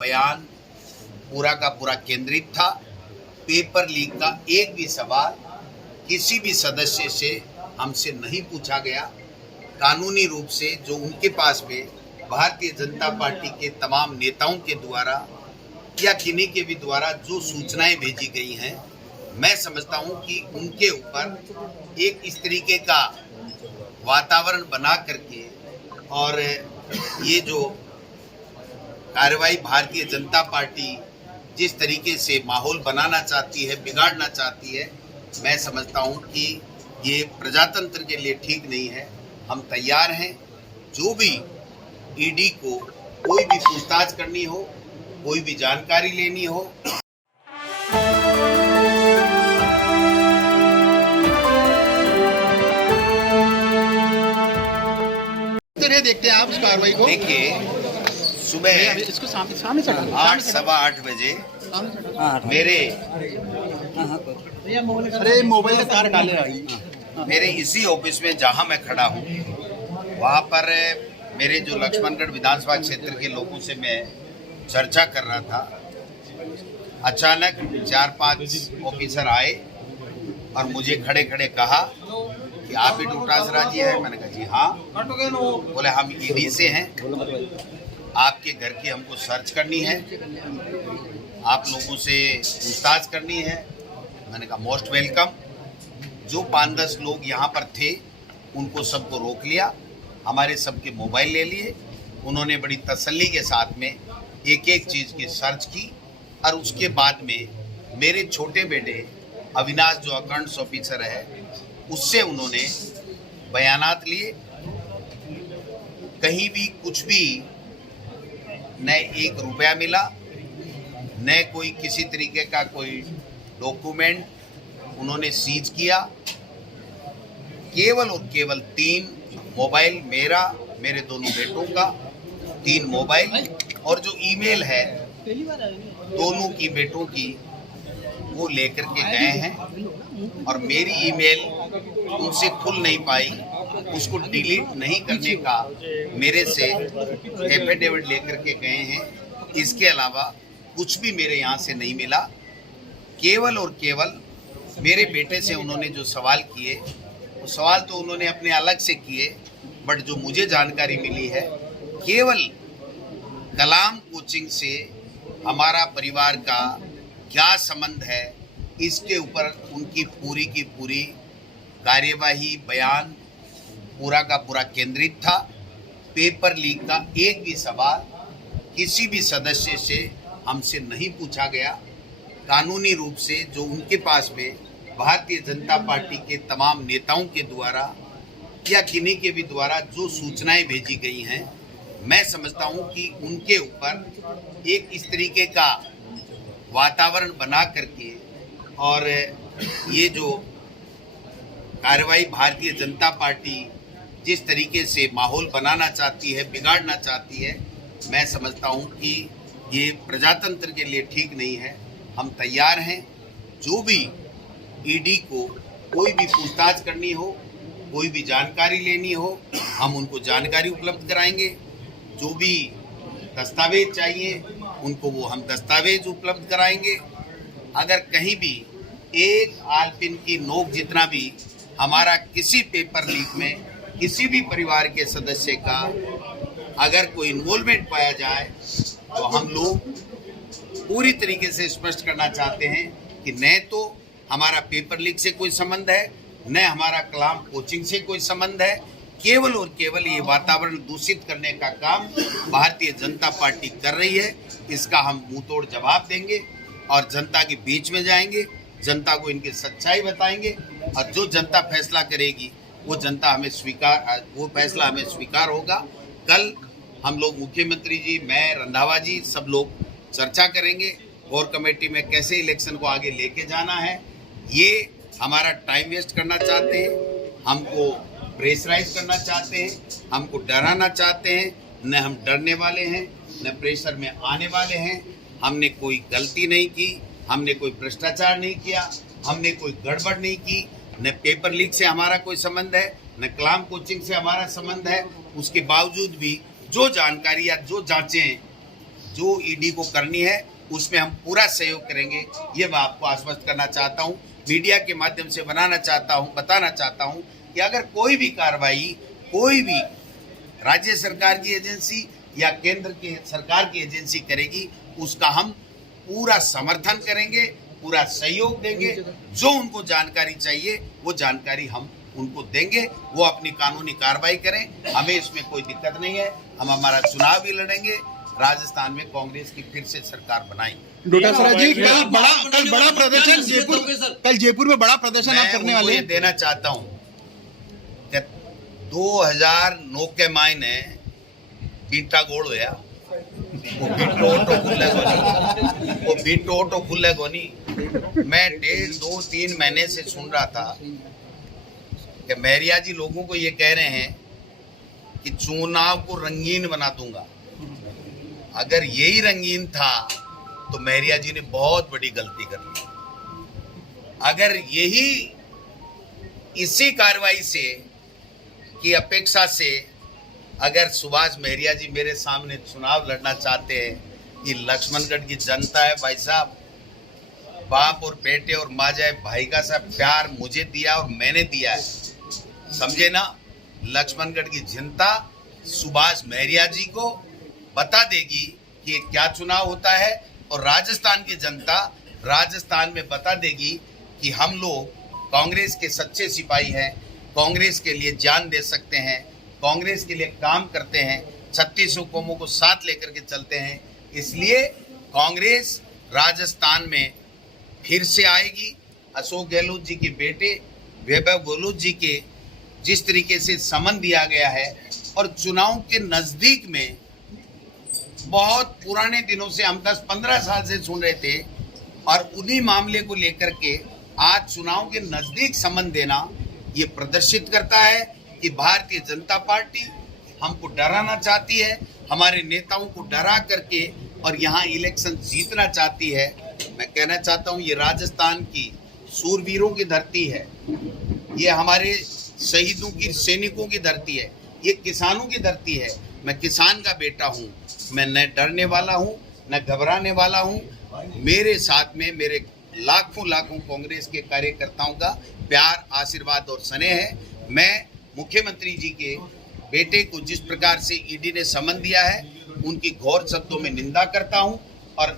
बयान पूरा का पूरा केंद्रित था। पेपर लीक का एक भी सवाल किसी भी सदस्य से हमसे नहीं पूछा गया। कानूनी रूप से जो उनके पास में भारतीय जनता पार्टी के तमाम नेताओं के द्वारा या किन्हीं के भी द्वारा जो सूचनाएं भेजी गई हैं, मैं समझता हूं कि उनके ऊपर एक इस तरीके का वातावरण बना करके और ये जो कार्रवाई भारतीय जनता पार्टी जिस तरीके से माहौल बनाना चाहती है, बिगाड़ना चाहती है, मैं समझता हूं कि ये प्रजातंत्र के लिए ठीक नहीं है। हम तैयार हैं, जो भी ईडी को कोई भी पूछताछ करनी हो, कोई भी जानकारी लेनी हो। देखते हैं आप इस कार्रवाई को। देखिए, सुबह इसको सामने से 8 सवा 8 बजे मोबाइल का तार डाले रही मेरे इसी ऑफिस में जहां मैं खड़ा हूं, वहां पर मेरे जो लक्ष्मणगढ़ विधानसभा क्षेत्र के लोगों से मैं चर्चा कर रहा था। अचानक 4-5 ऑफिसर आए और मुझे खड़े खड़े कहा कि आप ही डोटासरा जी हैं। मैंने कहा जी हाँ। बोले हम ईडी से हैं, आपके घर की हमको सर्च करनी है, आप लोगों से पूछताछ करनी है। मैंने कहा मोस्ट वेलकम। जो 5-10 लोग यहाँ पर थे उनको सबको रोक लिया, हमारे सबके मोबाइल ले लिए। उन्होंने बड़ी तसल्ली के साथ में एक एक चीज़ की सर्च की और उसके बाद में मेरे छोटे बेटे अविनाश जो अकाउंट्स ऑफिसर है उससे उन्होंने बयानात लिए। कहीं भी कुछ भी न 1 रुपया मिला, न कोई किसी तरीके का कोई डॉक्यूमेंट उन्होंने सीज किया। केवल और केवल 3 मोबाइल, मेरा, मेरे दोनों बेटों का 3 मोबाइल और जो ईमेल है दोनों की बेटों की, वो लेकर के गए हैं। और मेरी ईमेल उनसे खुल नहीं पाई, उसको डिलीट नहीं करने का मेरे से एफिडेविट लेकर के गए हैं। इसके अलावा कुछ भी मेरे यहाँ से नहीं मिला। केवल और केवल मेरे बेटे से उन्होंने जो सवाल किए, वो सवाल तो उन्होंने अपने अलग से किए, बट जो मुझे जानकारी मिली है केवल कलाम कोचिंग से हमारा परिवार का क्या संबंध है, इसके ऊपर उनकी पूरी की पूरी कार्यवाही, बयान पूरा का पूरा केंद्रित था। पेपर लीक का एक भी सवाल किसी भी सदस्य से हमसे नहीं पूछा गया। कानूनी रूप से जो उनके पास में भारतीय जनता पार्टी के तमाम नेताओं के द्वारा या किन्हीं के भी द्वारा जो सूचनाएं भेजी गई हैं, मैं समझता हूं कि उनके ऊपर एक इस तरीके का वातावरण बना करके और ये जो कार्रवाई भारतीय जनता पार्टी जिस तरीके से माहौल बनाना चाहती है, बिगाड़ना चाहती है, मैं समझता हूं कि ये प्रजातंत्र के लिए ठीक नहीं है। हम तैयार हैं, जो भी ईडी को कोई भी पूछताछ करनी हो, कोई भी जानकारी लेनी हो, हम उनको जानकारी उपलब्ध कराएंगे। जो भी दस्तावेज चाहिए उनको वो हम दस्तावेज उपलब्ध कराएंगे। अगर कहीं भी एक आलपिन की नोक जितना भी हमारा किसी पेपर लीक में किसी भी परिवार के सदस्य का अगर कोई इन्वॉल्वमेंट पाया जाए, तो हम लोग पूरी तरीके से स्पष्ट करना चाहते हैं कि न तो हमारा पेपर लीक से कोई संबंध है, न हमारा कलाम कोचिंग से कोई संबंध है। केवल और केवल ये वातावरण दूषित करने का काम भारतीय जनता पार्टी कर रही है। इसका हम मुंह तोड़ जवाब देंगे और जनता के बीच में जाएंगे, जनता को इनकी सच्चाई बताएंगे और जो जनता फैसला करेगी वो फैसला हमें स्वीकार होगा। कल हम लोग मुख्यमंत्री जी, मैं, रंधावा जी, सब लोग चर्चा करेंगे कोर कमेटी में कैसे इलेक्शन को आगे लेके जाना है। ये हमारा टाइम वेस्ट करना चाहते हैं, हमको प्रेशराइज करना चाहते हैं, हमको डराना चाहते हैं। न हम डरने वाले हैं, न प्रेशर में आने वाले हैं। हमने कोई गलती नहीं की, हमने कोई भ्रष्टाचार नहीं किया, हमने कोई गड़बड़ नहीं की। न पेपर लीक से हमारा कोई संबंध है, न कलाम कोचिंग से हमारा संबंध है। उसके बावजूद भी जो जानकारी या जो जांचें जो ईडी को करनी है उसमें हम पूरा सहयोग करेंगे, ये मैं आपको आश्वस्त करना चाहता हूँ। मीडिया के माध्यम से बताना चाहता हूँ कि अगर कोई भी कार्रवाई कोई भी राज्य सरकार की एजेंसी या केंद्र के सरकार की एजेंसी करेगी, उसका हम पूरा समर्थन करेंगे, पूरा सहयोग देंगे। जो उनको जानकारी चाहिए वो जानकारी हम उनको देंगे, वो अपनी कानूनी कार्रवाई करें, हमें इसमें कोई दिक्कत नहीं है। हम हमारा चुनाव भी लड़ेंगे, राजस्थान में कांग्रेस की फिर से सरकार बनाएंगे। डोटासरा जी, कल बड़ा प्रदर्शन जयपुर में बड़ा प्रदर्शन आप करने वाले हैं। देना चाहता हूँ कि 2009 के मायने बीटा गोड़ होया, वो बीटो ऑटो खुले गोनी। मैं 1.5-2-3 महीने से सुन रहा था कि मेहरिया जी लोगों को ये कह रहे हैं कि चुनाव को रंगीन बना दूंगा। अगर यही रंगीन था तो मेहरिया जी ने बहुत बड़ी गलती कर ली। अगर यही इसी कार्रवाई से की अपेक्षा से अगर सुभाष मेहरिया जी मेरे सामने चुनाव लड़ना चाहते हैं, ये लक्ष्मणगढ़ की जनता है भाई साहब, बाप और बेटे और माँ जाए भाई का सा प्यार मुझे दिया और मैंने दिया है, समझे ना। लक्ष्मणगढ़ की जनता सुभाष मेहरिया जी को बता देगी कि ये क्या चुनाव होता है, और राजस्थान की जनता राजस्थान में बता देगी कि हम लोग कांग्रेस के सच्चे सिपाही हैं, कांग्रेस के लिए जान दे सकते हैं, कांग्रेस के लिए काम करते हैं, 36 कौमों को साथ लेकर के चलते हैं। इसलिए कांग्रेस राजस्थान में फिर से आएगी। अशोक गहलोत जी के बेटे वैभव गहलोत जी के जिस तरीके से समन दिया गया है, और चुनाव के नज़दीक में बहुत पुराने दिनों से हम 10-15 साल से सुन रहे थे, और उन्हीं मामले को लेकर के आज चुनाव के नज़दीक समन देना ये प्रदर्शित करता है कि भारतीय जनता पार्टी हमको डराना चाहती है, हमारे नेताओं को डरा करके और यहाँ इलेक्शन जीतना चाहती है। मैं कहना चाहता हूँ ये राजस्थान की सूरवीरों की धरती है, ये हमारे शहीदों की सैनिकों की धरती है, ये किसानों की धरती है। मैं किसान का बेटा हूँ, मैं न डरने वाला हूँ न घबराने वाला हूँ। मेरे साथ में मेरे लाखों कांग्रेस के कार्यकर्ताओं का प्यार, आशीर्वाद और स्नेह है। मैं मुख्यमंत्री जी के बेटे को जिस प्रकार से ईडी ने समन दिया है, उनकी घोर शब्दों में निंदा करता हूं, और